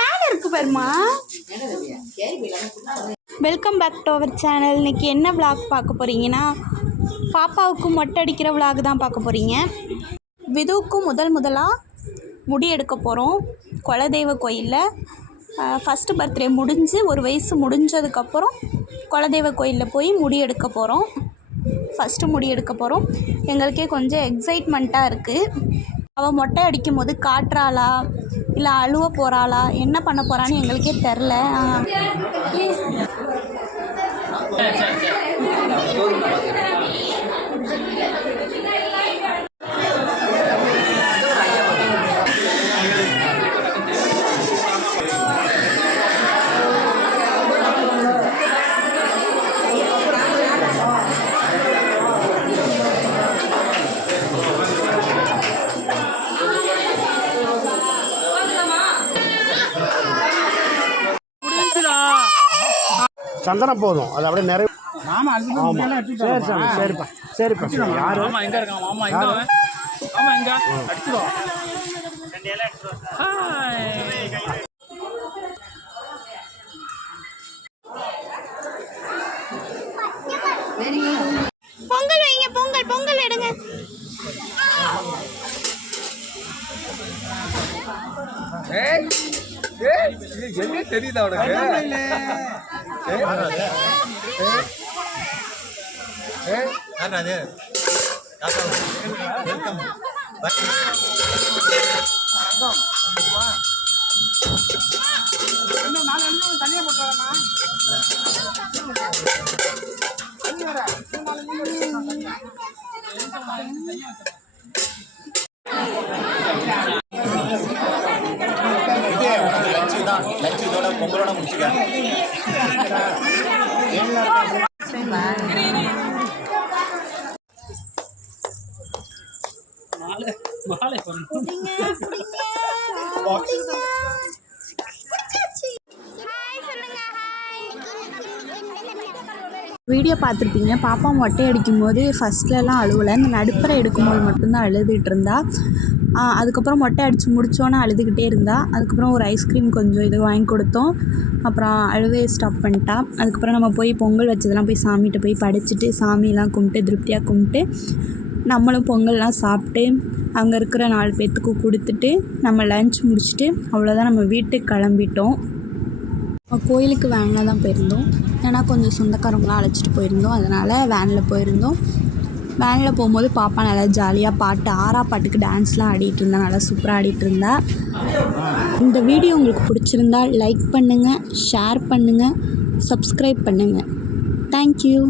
மேல இருக்கு பாருமா. Welcome back to our channel. இன்னைக்கு என்ன vlog பார்க்க போறீங்கன்னா, பாப்பாவுக்கு மொட்டை அடிக்கிற vlog தான் பார்க்க போறீங்க. விதுவுக்கு முதலாக முடி எடுக்க போகிறோம் குலதெய்வ கோயிலில். ஃபஸ்ட்டு பர்த்டே முடிஞ்சு 1 வயசு முடிஞ்சதுக்கப்புறம் குலதெய்வ கோயிலில் போய் முடி எடுக்க போகிறோம். ஃபஸ்ட்டு முடி எடுக்க போகிறோம். எங்களுக்கே கொஞ்சம் எக்ஸைட்மெண்ட்டாக இருக்குது. அவள் மொட்டை அடிக்கும் போது காட்டுறாளா இல்லை அழுவ போகிறாளா என்ன பண்ண போகிறான்னு எங்களுக்கே தெரில. சந்தனம் போதும், அது அப்படியே நிறைய. சரிப்பா சரிப்பா. யாரு மாமா எங்க இருக்கான்? மாமா எங்க? மாமா எங்க? அடிச்சுடுவோம். பொங்கல் வைங்க, பொங்கல் எடுங்க. என்ன தெரியுதா உனக்கு? தனியா போட்டாரா? லஞ்சோட பொங்கலோட முடிச்சுக்க. வீடியோ பார்த்துருப்பீங்க. பாப்பா மொட்டை அடிக்கும்போது ஃபஸ்ட்லலாம் அழுவலை. இந்த நடுப்பறை எடுக்கும்போது மட்டும்தான் அழுதுகிட்டு இருந்தா. அதுக்கப்புறம் மொட்டை அடித்து முடித்தோன்னே அழுதுகிட்டே இருந்தா. அதுக்கப்புறம் ஒரு ஐஸ்கிரீம் கொஞ்சம் இது வாங்கி கொடுத்தோம். அப்புறம் அழுவே ஸ்டாப் பண்ணிட்டா. அதுக்கப்புறம் நம்ம போய் பொங்கல் வச்சதெல்லாம் போய் சாமிகிட்ட போய் படைச்சிட்டு சாமியெல்லாம் கும்பிட்டு திருப்தியாக கும்பிட்டு நம்மளும் பொங்கல்லாம் சாப்பிட்டு அங்கே இருக்கிற 4 பேர்த்துக்கு கொடுத்துட்டு நம்ம லன்ச் முடிச்சுட்டு அவ்வளோதான் நம்ம வீட்டுக்கு கிளம்பிட்டோம். கோயிலுக்கு வேனில் தான் போயிருந்தோம். ஏன்னா கொஞ்சம் சொந்தக்காரங்களாம் அழைச்சிட்டு போயிருந்தோம். அதனால் வேனில் போயிருந்தோம். வேனில் போகும்போது பாப்பா நல்லா ஜாலியாக பாட்டு ஆறா பாட்டுக்கு டான்ஸ்லாம் ஆடிட்டு இருந்தா. நல்லா சூப்பராக ஆடிட்டு இருந்தா. இந்த வீடியோ உங்களுக்கு பிடிச்சிருந்தா லைக் பண்ணுங்கள், ஷேர் பண்ணுங்கள், சப்ஸ்கிரைப் பண்ணுங்கள். தேங்க்யூ.